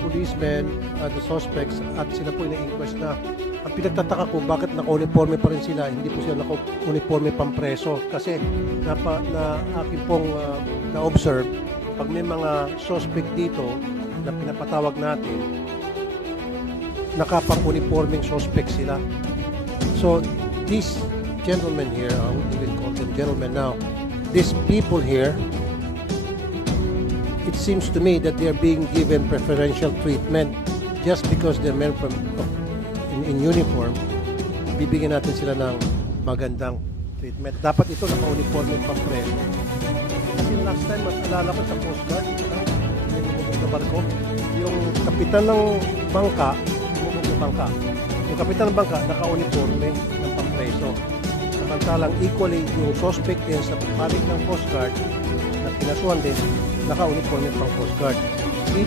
policemen, the suspects, at sila po ina-inquest na. Ang pinagtataka ko, bakit naka-uniforme pa rin sila, hindi po sila naka-uniforme pampreso. Kasi na akin pong na-observe, pag may mga suspect dito na pinapatawag natin, nakapang-uniforming suspect sila. So, these gentlemen here, we will call them gentlemen now, these people here, it seems to me that they are being given preferential treatment just because they're men in uniform. Bibigyan natin sila ng magandang treatment. Dapat ito naka-uniforme pang preso. Kasi last time, mas alala ko sa Coast Guard, may lumubog na barko, yung kapitan ng bangka, yung kapitan ng bangka, naka-uniforme ng pampreso. Samantalang equally, yung suspect din sa palig ng Coast Guard na pinasuhan din, naka-uniforme pang Coast Guard.